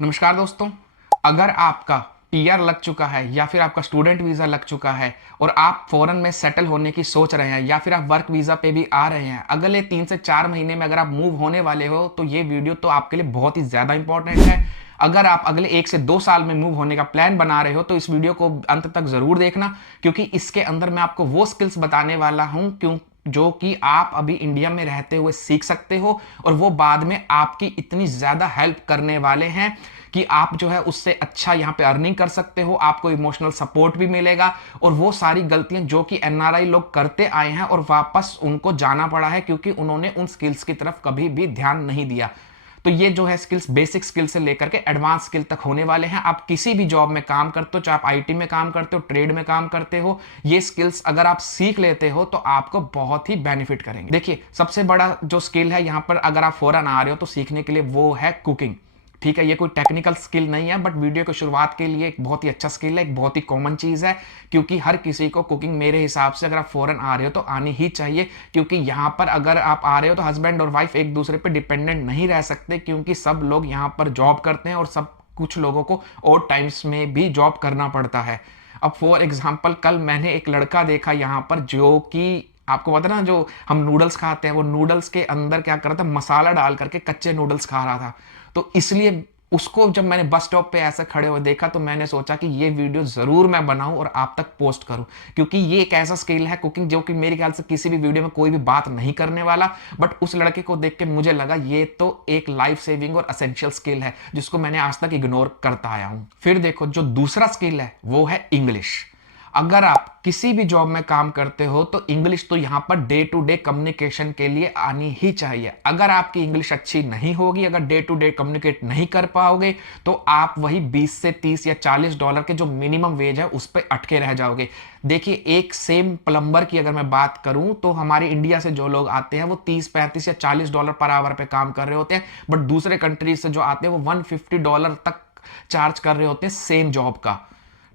नमस्कार दोस्तों। अगर आपका पीआर लग चुका है या फिर आपका स्टूडेंट वीज़ा लग चुका है और आप फॉरेन में सेटल होने की सोच रहे हैं या फिर आप वर्क वीज़ा पे भी आ रहे हैं, अगले 3 से 4 महीने में अगर आप मूव होने वाले हो तो ये वीडियो तो आपके लिए बहुत ही ज़्यादा इंपॉर्टेंट है। अगर आप अगले 1 से 2 साल में मूव होने का प्लान बना रहे हो तो इस वीडियो को अंत तक ज़रूर देखना, क्योंकि इसके अंदर मैं आपको वो स्किल्स बताने वाला हूँ जो कि आप अभी इंडिया में रहते हुए सीख सकते हो और वो बाद में आपकी इतनी ज़्यादा हेल्प करने वाले हैं कि आप जो है उससे अच्छा यहाँ पे अर्निंग कर सकते हो, आपको इमोशनल सपोर्ट भी मिलेगा। और वो सारी गलतियां जो कि एनआरआई लोग करते आए हैं और वापस उनको जाना पड़ा है क्योंकि उन्होंने उन स्किल्स की तरफ कभी भी ध्यान नहीं दिया। तो ये जो है स्किल्स बेसिक स्किल से लेकर के एडवांस स्किल तक होने वाले हैं। आप किसी भी जॉब में काम करते हो, चाहे आप आईटी में काम करते हो, ट्रेड में काम करते हो, ये स्किल्स अगर आप सीख लेते हो तो आपको बहुत ही बेनिफिट करेंगे। देखिए, सबसे बड़ा जो स्किल है यहाँ पर अगर आप फॉरेन आ रहे हो तो सीखने के लिए वो है कुकिंग। ठीक है, ये कोई टेक्निकल स्किल नहीं है, बट वीडियो की शुरुआत के लिए एक बहुत ही अच्छा स्किल है, एक बहुत ही कॉमन चीज़ है, क्योंकि हर किसी को कुकिंग मेरे हिसाब से अगर आप फॉरेन आ रहे हो तो आनी ही चाहिए। क्योंकि यहाँ पर अगर आप आ रहे हो तो हस्बैंड और वाइफ एक दूसरे पे डिपेंडेंट नहीं रह सकते, क्योंकि सब लोग यहाँ पर जॉब करते हैं और सब कुछ लोगों को और टाइम्स में भी जॉब करना पड़ता है। अब फॉर एग्जाम्पल कल मैंने एक लड़का देखा यहाँ पर जो कि आपको पता ना, जो हम नूडल्स खाते हैं वो नूडल्स के अंदर क्या कर रहा था, मसाला डाल करके कच्चे नूडल्स खा रहा था। तो इसलिए उसको जब मैंने बस स्टॉप पे ऐसे खड़े हुए देखा तो मैंने सोचा कि ये वीडियो ज़रूर मैं बनाऊं और आप तक पोस्ट करूं, क्योंकि ये एक ऐसा स्किल है कुकिंग जो कि मेरे ख्याल से किसी भी वीडियो में कोई भी बात नहीं करने वाला, बट उस लड़के को देख के मुझे लगा ये तो एक लाइफ सेविंग और असेंशियल स्किल है जिसको मैंने आज तक इग्नोर करता आया हूं। फिर देखो, जो दूसरा स्किल है वो है इंग्लिश। अगर आप किसी भी जॉब में काम करते हो तो इंग्लिश तो यहां per day to day communication के लिए आनी ही चाहिए। अगर आपकी इंग्लिश अच्छी नहीं होगी, अगर डे टू डे कम्युनिकेट नहीं कर पाओगे तो आप वही 20 से 30 या $40 के जो मिनिमम वेज है उस पर अटके रह जाओगे। देखिए, एक सेम प्लम्बर की अगर मैं बात करूं तो हमारे इंडिया से जो लोग आते हैं वो 30 35 या $40 पर आवर पे काम कर रहे होते हैं, बट दूसरे कंट्रीज से जो आते हैं वो $150 तक चार्ज कर रहे होते हैं सेम जॉब का।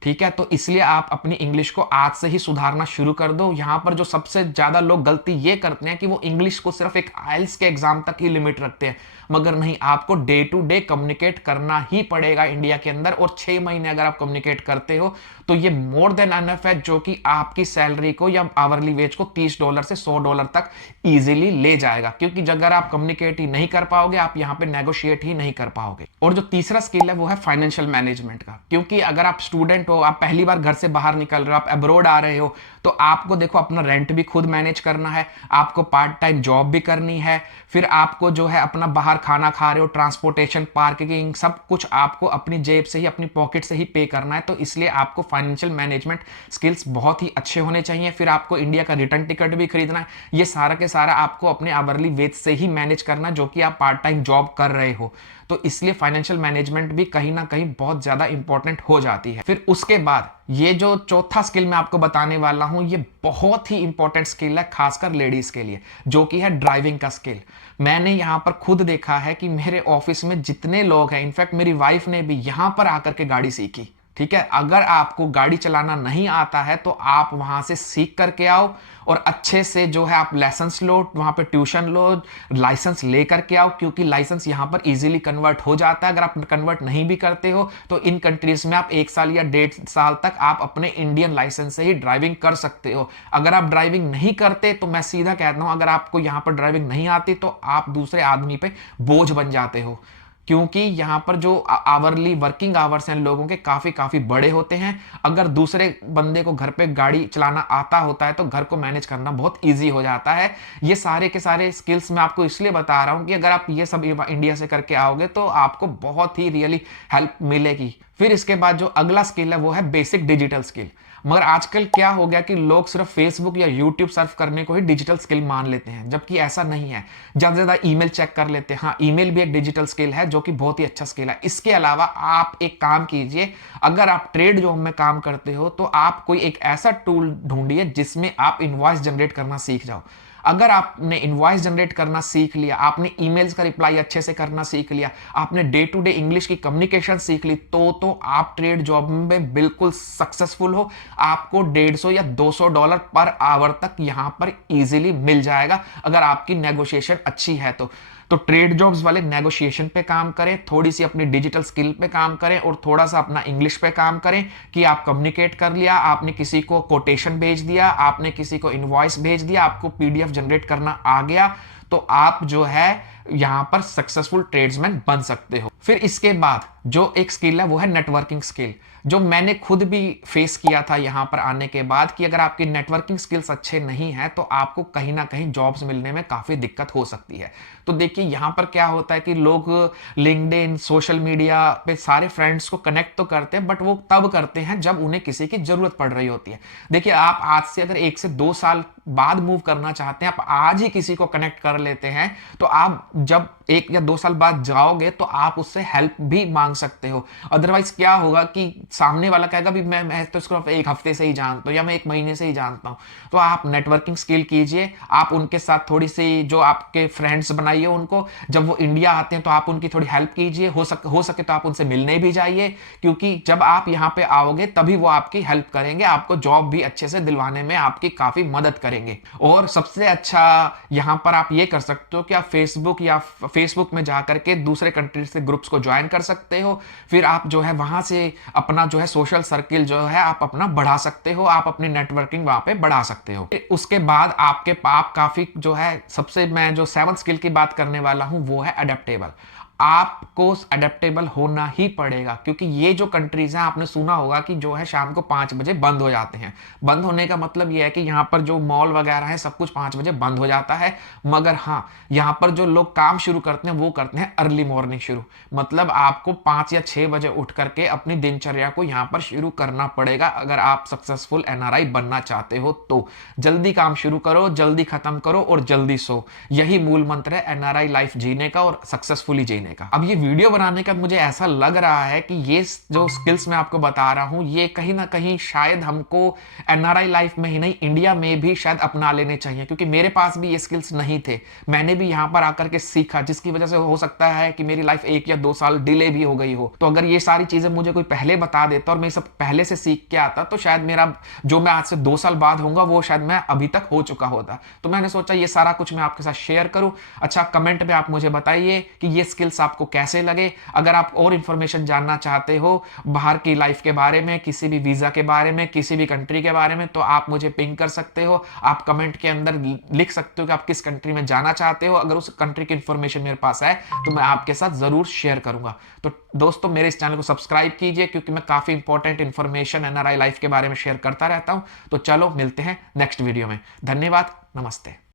ठीक है, तो इसलिए आप अपनी इंग्लिश को आज से ही सुधारना शुरू कर दो। यहां पर जो सबसे ज्यादा लोग गलती ये करते हैं कि वो इंग्लिश को सिर्फ एक आइल्स के एग्जाम तक ही लिमिट रखते हैं, मगर नहीं, आपको डे टू डे कम्युनिकेट करना ही पड़ेगा इंडिया के अंदर। और 6 महीने अगर आप कम्युनिकेट करते हो तो ये मोर देन एनफ है, जो कि आपकी सैलरी को या आवरली वेज को $30 से $100 तक इजीली ले जाएगा। क्योंकि अगर आप कम्युनिकेट ही नहीं कर पाओगे, आप यहाँ पे नेगोशिएट ही नहीं कर पाओगे। और जो तीसरा स्किल है वो है फाइनेंशियल मैनेजमेंट का। क्योंकि अगर आप स्टूडेंट हो, आप पहली बार घर से बाहर निकल रहे हो, आप अब्रॉड आ रहे हो, तो आपको देखो अपना रेंट भी खुद मैनेज करना है, आपको पार्ट टाइम जॉब भी करनी है, फिर आपको जो है अपना बाहर खाना खा रहे हो, ट्रांसपोर्टेशन, पार्किंग, सब कुछ आपको अपनी जेब से ही, अपनी पॉकेट से ही पे करना है। तो इसलिए आपको फाइनेंशियल मैनेजमेंट स्किल्स बहुत ही अच्छे होने चाहिए। फिर आपको इंडिया का रिटर्न टिकट भी खरीदना है। ये सारा के सारा आपको अपने आवरली वेज से ही मैनेज करना, जो कि आप पार्ट टाइम जॉब कर रहे हो। तो इसलिए फाइनेंशियल मैनेजमेंट भी कहीं ना कहीं बहुत ज्यादा इंपॉर्टेंट हो जाती है। फिर उसके बाद ये जो चौथा स्किल मैं आपको बताने वाला हूं, ये बहुत ही इंपॉर्टेंट स्किल है खासकर लेडीज के लिए, जो कि है ड्राइविंग का स्किल। मैंने यहां पर खुद देखा है कि मेरे ऑफिस में जितने लोग हैं, इनफैक्ट मेरी वाइफ ने भी यहां पर आकर के गाड़ी सीखी। ठीक है, अगर आपको गाड़ी चलाना नहीं आता है तो आप वहां से सीख करके आओ और अच्छे से जो है आप लाइसेंस लो, वहां पे ट्यूशन लो, लाइसेंस लेकर के आओ, क्योंकि लाइसेंस यहां पर इजीली कन्वर्ट हो जाता है। अगर आप कन्वर्ट नहीं भी करते हो तो इन कंट्रीज में आप 1 साल या 1.5 साल तक आप अपने इंडियन लाइसेंस से ही ड्राइविंग कर सकते हो। अगर आप ड्राइविंग नहीं करते तो मैं सीधा कहता हूं, अगर आपको यहां पर ड्राइविंग नहीं आती तो आप दूसरे आदमी पे बोझ बन जाते हो, क्योंकि यहां पर जो आवरली वर्किंग आवर्स हैं लोगों के काफी काफी बड़े होते हैं। अगर दूसरे बंदे को घर पे गाड़ी चलाना आता होता है तो घर को मैनेज करना बहुत इजी हो जाता है। ये सारे के सारे स्किल्स मैं आपको इसलिए बता रहा हूं कि अगर आप ये सब इंडिया से करके आओगे तो आपको बहुत ही रियली हेल्प मिलेगी। फिर इसके बाद जो अगला स्किल है वो है बेसिक डिजिटल स्किल। मगर आजकल क्या हो गया कि लोग सिर्फ फेसबुक या यूट्यूब सर्फ करने को ही डिजिटल स्किल मान लेते हैं, जबकि ऐसा नहीं है। ज्यादा से ज्यादा ईमेल चेक कर लेते हैं। हाँ, ईमेल भी एक डिजिटल स्किल है जो कि बहुत ही अच्छा स्किल है। इसके अलावा आप एक काम कीजिए, अगर आप ट्रेड जॉब में काम करते हो तो आप कोई एक ऐसा टूल ढूंढिए जिसमें आप इनवॉइस जनरेट करना सीख जाओ। अगर आपने इनवॉइस जनरेट करना सीख लिया, आपने ईमेल्स का रिप्लाई अच्छे से करना सीख लिया, आपने डे टू डे इंग्लिश की कम्युनिकेशन सीख ली, तो आप ट्रेड जॉब में बिल्कुल सक्सेसफुल हो। आपको 150 या $200 पर आवर तक यहां पर इजीली मिल जाएगा अगर आपकी नेगोशिएशन अच्छी है तो। तो ट्रेड जॉब्स वाले नेगोशिएशन पे काम करें, थोड़ी सी अपनी डिजिटल स्किल पे काम करें और थोड़ा सा अपना इंग्लिश पे काम करें कि आप कम्युनिकेट कर लिया, आपने किसी को कोटेशन भेज दिया, आपने किसी को इनवॉइस भेज दिया, आपको पीडीएफ जनरेट करना आ गया, तो आप जो है यहां पर सक्सेसफुल ट्रेड्समैन बन सकते हो। फिर इसके बाद जो एक स्किल है वो है नेटवर्किंग स्किल, जो मैंने खुद भी फेस किया था यहां पर आने के बाद कि अगर आपकी नेटवर्किंग स्किल्स अच्छे नहीं हैं तो आपको कहीं ना कहीं जॉब्स मिलने में काफी दिक्कत हो सकती है। तो देखिए यहां पर क्या होता है कि लोग लिंक्डइन, सोशल मीडिया पे सारे फ्रेंड्स को कनेक्ट तो करते हैं, बट वो तब करते हैं जब उन्हें किसी की जरूरत पड़ रही होती है। देखिए आप आज से अगर 1 से 2 साल बाद मूव करना चाहते हैं, आप आज ही किसी को कनेक्ट कर लेते हैं, तो आप जब 1 या 2 साल बाद जाओगे तो आप उससे हेल्प भी मांग सकते हो। अदरवाइज क्या होगा कि सामने वाला कहेगा भी मैं तो इसको 1 हफ्ते से ही जानता हूँ या मैं 1 महीने से ही जानता हूँ। तो आप नेटवर्किंग स्किल कीजिए, आप उनके साथ थोड़ी सी जो आपके फ्रेंड्स बनाइए उनको, जब वो इंडिया आते हैं तो आप उनकी थोड़ी हेल्प कीजिए, हो सके तो आप उनसे मिलने भी जाइए, क्योंकि जब आप यहाँ पे आओगे तभी वो आपकी हेल्प करेंगे, आपको जॉब भी अच्छे से दिलवाने में आपकी काफी मदद करेंगे। और सबसे अच्छा यहाँ पर आप ये कर सकते हो कि आप फेसबुक में जाकर के दूसरे कंट्रीज से ग्रुप्स को ज्वाइन कर सकते हो। फिर आप जो है वहां से अपना जो है सोशल सर्किल जो है आप अपना बढ़ा सकते हो, आप अपनी नेटवर्किंग वहां पे बढ़ा सकते हो। उसके बाद आप काफी जो है, सबसे मैं जो 7th स्किल की बात करने वाला हूं वो है अडेप्टेबल। आपको अडेप्टेबल होना ही पड़ेगा, क्योंकि ये जो कंट्रीज हैं आपने सुना होगा कि जो है शाम को 5 बजे बंद हो जाते हैं। बंद होने का मतलब ये है कि यहाँ पर जो मॉल वगैरह है सब कुछ 5 बजे बंद हो जाता है। मगर हाँ, यहाँ पर जो लोग काम शुरू करते हैं वो करते हैं अर्ली मॉर्निंग शुरू, मतलब आपको 5 या 6 बजे उठ करके अपनी दिनचर्या को यहाँ पर शुरू करना पड़ेगा अगर आप सक्सेसफुल एनआरआई बनना चाहते हो। तो जल्दी काम शुरू करो, जल्दी खत्म करो और जल्दी सो, यही मूल मंत्र है एनआरआई लाइफ जीने का और सक्सेसफुली जीने का। अब ये वीडियो बनाने का मुझे ऐसा लग रहा है कि ये जो स्किल्स मैं आपको बता रहा हूं ये कहीं ना कहीं शायद हमको एनआरआई लाइफ में ही नहीं, इंडिया में भी शायद अपना लेने चाहिए, क्योंकि मेरे पास भी ये स्किल्स नहीं थे। मैंने भी यहां पर आकर के सीखा, जिसकी वजह से हो सकता है कि मेरी लाइफ 1 या 2 साल डिले भी हो गई हो। तो अगर ये सारी चीजें मुझे कोई पहले बता देता और मैं सब पहले से सीख के आता तो शायद मेरा जो मैं आज से 2 साल बाद होऊंगा वो शायद मैं अभी तक हो चुका होता। तो मैंने सोचा ये सारा कुछ मैं आपके साथ शेयर करूं। अच्छा, कमेंट में आप मुझे बताइए कि ये स्किल्स आपको कैसे लगे। अगर आप और इंफॉर्मेशन जानना चाहते हो बाहर की लाइफ के बारे में, किसी भी वीजा के बारे में, किसी भी कंट्री के बारे में, तो आप मुझे पिंग कर सकते हो। आप कमेंट के अंदर लिख सकते हो कि आप किस कंट्री में जाना चाहते हो। अगर उस कंट्री की इंफॉर्मेशन मेरे पास है तो मैं आपके साथ जरूर शेयर करूंगा। तो दोस्तों मेरे इस चैनल को सब्सक्राइब कीजिए, क्योंकि मैं काफी इंपॉर्टेंट इंफॉर्मेशन एनआरआई लाइफ के बारे में शेयर करता रहता हूं। तो चलो मिलते हैं नेक्स्ट वीडियो में। धन्यवाद, नमस्ते।